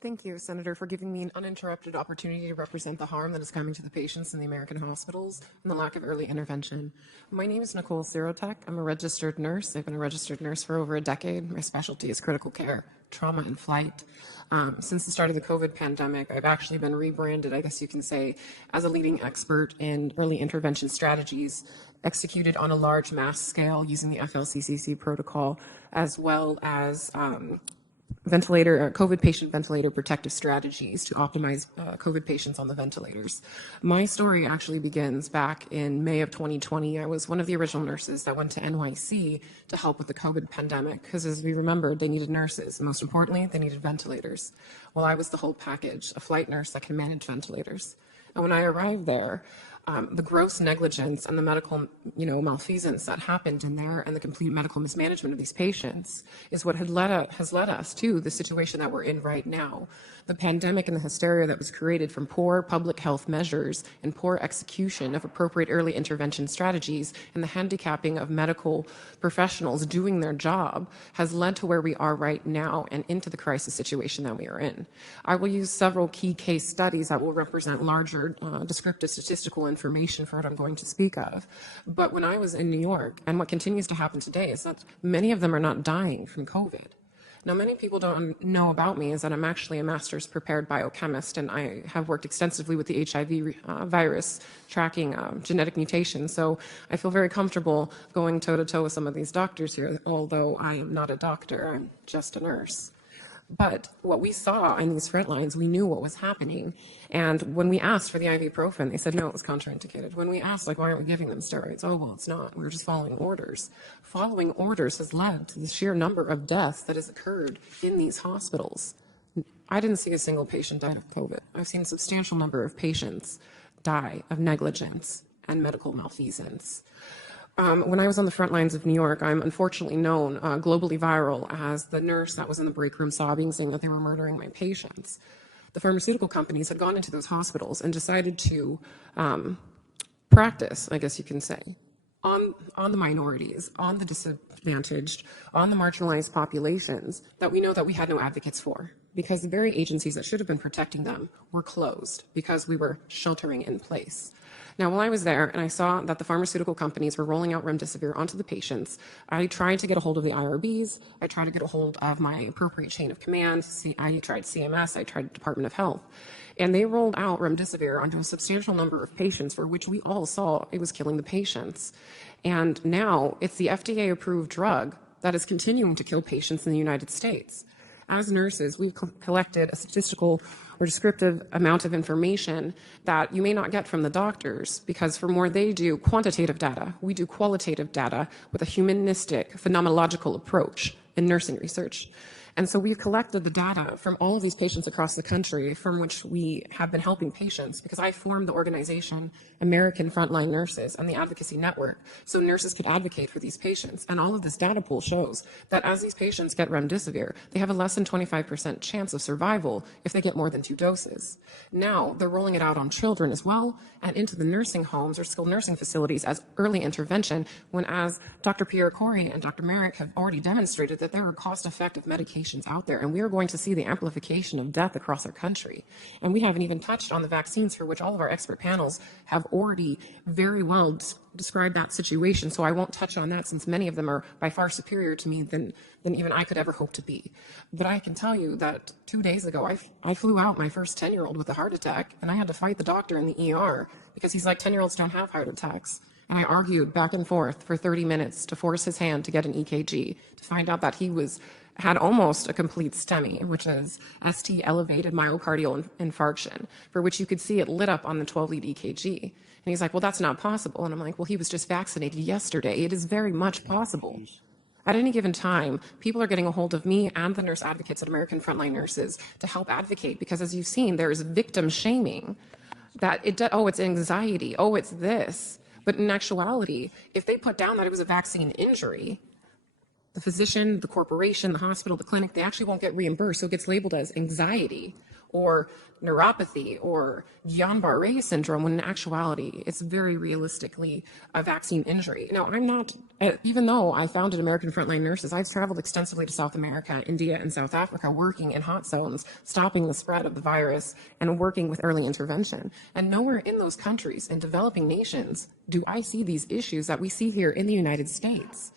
Thank you, Senator, for giving me an uninterrupted opportunity to represent the harm that is coming to the patients in the American hospitals and the lack of early intervention. My name is Nicole Sirotek. I'm a registered nurse. I've been a registered nurse for over a decade. My specialty is critical care, trauma, and flight. Since the start of the COVID pandemic, I've actually been rebranded, I guess you can say, as a leading expert in early intervention strategies executed on a large mass scale using the FLCCC protocol, as well as COVID patient ventilator protective strategies to optimize COVID patients on the ventilators. My story actually begins back in May of 2020. I was one of the original nurses that went to NYC to help with the COVID pandemic because, as we remembered, they needed nurses. Most importantly, they needed ventilators. Well, I was the whole package, a flight nurse that can manage ventilators. And when I arrived there, the gross negligence and the medical, malfeasance that happened in there and the complete medical mismanagement of these patients is what has led us to the situation that we're in right now. The pandemic and the hysteria that was created from poor public health measures and poor execution of appropriate early intervention strategies and the handicapping of medical professionals doing their job has led to where we are right now and into the crisis situation that we are in. I will use several key case studies that will represent larger descriptive statistical information for what I'm going to speak of. But when I was in New York, and what continues to happen today, is that many of them are not dying from COVID. Now, many people don't know about me is that I'm actually a master's prepared biochemist, and I have worked extensively with the HIV virus, tracking genetic mutations. So I feel very comfortable going toe-to-toe with some of these doctors here, although I am not a doctor, I'm just a nurse. But what we saw in these front lines, we knew what was happening. And when we asked for the ibuprofen, they said, no, it was contraindicated. When we asked, why aren't we giving them steroids? Oh, well, it's not. We were just following orders. Following orders has led to the sheer number of deaths that has occurred in these hospitals. I didn't see a single patient die of COVID. I've seen a substantial number of patients die of negligence and medical malfeasance. When I was on the front lines of New York, I'm unfortunately known globally viral as the nurse that was in the break room sobbing, saying that they were murdering my patients. The pharmaceutical companies had gone into those hospitals and decided to practice, I guess you can say, on the minorities, on the disadvantaged, on the marginalized populations that we know that we had no advocates for, because the very agencies that should have been protecting them were closed because we were sheltering in place. Now, while I was there and I saw that the pharmaceutical companies were rolling out remdesivir onto the patients, I tried to get a hold of the IRBs. I tried to get a hold of my appropriate chain of command. I tried CMS. I tried Department of Health. And they rolled out remdesivir onto a substantial number of patients for which we all saw it was killing the patients. And now it's the FDA-approved drug that is continuing to kill patients in the United States. As nurses, we've collected a statistical or descriptive amount of information that you may not get from the doctors, because from where they do quantitative data, we do qualitative data with a humanistic, phenomenological approach in nursing research. And so we've collected the data from all of these patients across the country from which we have been helping patients, because I formed the organization American Frontline Nurses and the Advocacy Network so nurses could advocate for these patients. And all of this data pool shows that as these patients get remdesivir, they have a less than 25% chance of survival if they get more than 2 doses. Now they're rolling it out on children as well and into the nursing homes or skilled nursing facilities as early intervention, when, as Dr. Pierre Corey and Dr. Merrick have already demonstrated, that there are cost-effective medications out there, and we are going to see the amplification of death across our country. And we haven't even touched on the vaccines, for which all of our expert panels have already very well described that situation, so I won't touch on that, since many of them are by far superior to me than even I could ever hope to be. But I can tell you that 2 days ago, I flew out my first 10-year-old with a heart attack, and I had to fight the doctor in the ER because he's like, 10-year-olds don't have heart attacks. And I argued back and forth for 30 minutes to force his hand to get an EKG, to find out that he had almost a complete STEMI, which is ST elevated myocardial infarction, for which you could see it lit up on the 12-lead EKG. And he's like, well, that's not possible. And I'm like, well, he was just vaccinated yesterday. It is very much possible. At any given time, people are getting a hold of me and the nurse advocates at American Frontline Nurses to help advocate, because as you've seen, there is victim shaming, that it's anxiety, oh, it's this. But in actuality, if they put down that it was a vaccine injury, The physician, the corporation, the hospital, the clinic, they actually won't get reimbursed. So it gets labeled as anxiety or neuropathy or Guillain-Barré syndrome, when in actuality, it's very realistically a vaccine injury. Now, I'm not, even though I founded American Frontline Nurses, I've traveled extensively to South America, India, and South Africa, working in hot zones, stopping the spread of the virus, and working with early intervention. And nowhere in those countries, in developing nations, do I see these issues that we see here in the United States.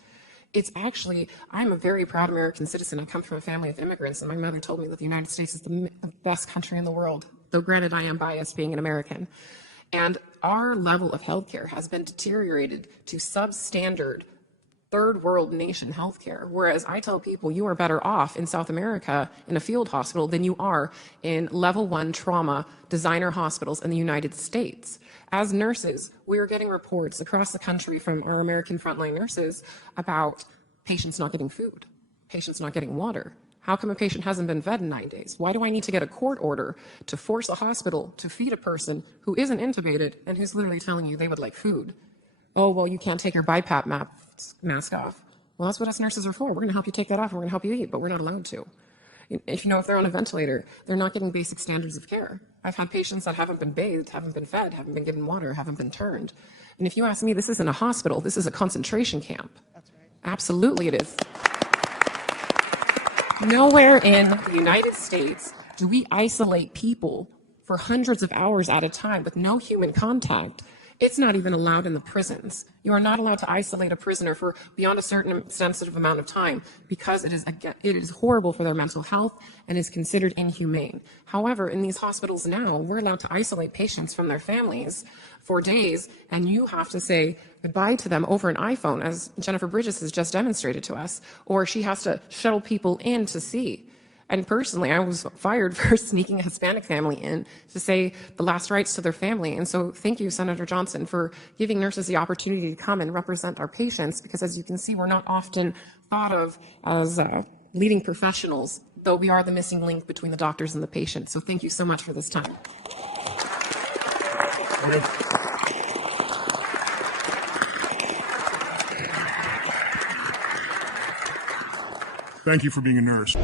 It's actually, I'm a very proud American citizen. I come from a family of immigrants, and my mother told me that the United States is the best country in the world, though granted I am biased being an American. And our level of healthcare has been deteriorated to substandard third world nation healthcare, whereas I tell people you are better off in South America in a field hospital than you are in level 1 trauma designer hospitals in the United States. As nurses, we are getting reports across the country from our American frontline nurses about patients not getting food, patients not getting water. How come a patient hasn't been fed in 9 days? Why do I need to get a court order to force a hospital to feed a person who isn't intubated and who's literally telling you they would like food? Oh, well, you can't take your BiPAP mask off. Well, that's what us nurses are for. We're going to help you take that off, and we're going to help you eat, but we're not allowed to. If they're on a ventilator, they're not getting basic standards of care. I've had patients that haven't been bathed, haven't been fed, haven't been given water, haven't been turned. And if you ask me, this isn't a hospital, this is a concentration camp. That's right. Absolutely it is. Nowhere in the United States do we isolate people for hundreds of hours at a time with no human contact. It's not even allowed in the prisons. You are not allowed to isolate a prisoner for beyond a certain sensitive amount of time because it is horrible for their mental health and is considered inhumane. However, in these hospitals now, we're allowed to isolate patients from their families for days, and you have to say goodbye to them over an iPhone, as Jennifer Bridges has just demonstrated to us, or she has to shuttle people in to see. And personally, I was fired for sneaking a Hispanic family in to say the last rites to their family. And so thank you, Senator Johnson, for giving nurses the opportunity to come and represent our patients, because as you can see, we're not often thought of as leading professionals, though we are the missing link between the doctors and the patients. So thank you so much for this time. Thank you for being a nurse.